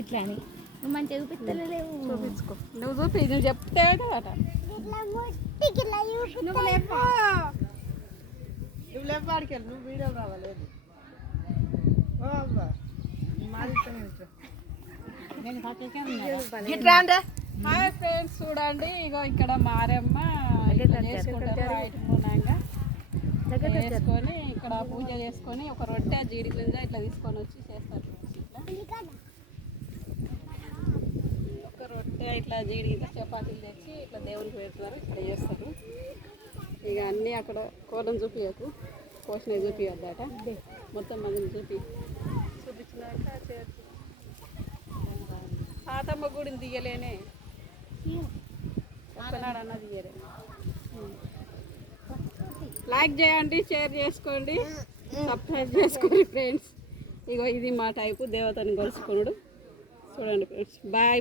ఇట్లా అని నువ్వు మంచిగా చూపిస్తలేవు. చూపించుకో, నువ్వు చూపి, నువ్వు చెప్తే కదా నువ్వు లేపో, నువ్వు లేపాడికి నువ్వు వీడియో రావాలేదు. హాయ్ ఫ్రెండ్స్, చూడండి ఇగో ఇక్కడ మారమ్మ చేసుకుంటారు. చేసుకొని ఇక్కడ పూజ చేసుకొని ఒక రొట్టె జీడి గింజ ఇట్లా తీసుకొని వచ్చి చేస్తారు. ఒక రొట్టె ఇట్లా జీడి గింజ చపాతీలు తెచ్చి ఇట్లా దేవునికి పెడతారు, ఇట్లా చేస్తారు. ఇక అన్నీ అక్కడ కోలం చూపించకు, కోసినవి చూపించద్దట, మొత్తం మందిని చూపించినాక చేసి పాతమ్మ గుడిని తీయలేనే, ఒక్కనాడన్నా తీయలే. లైక్ చేయండి, షేర్ చేసుకోండి, సబ్స్క్రైబ్ చేసుకోండి ఫ్రెండ్స్. ఇగో ఇది మా టైపు దేవతని కలుసుకున్నాడు. చూడండి ఫ్రెండ్స్, బాయ్.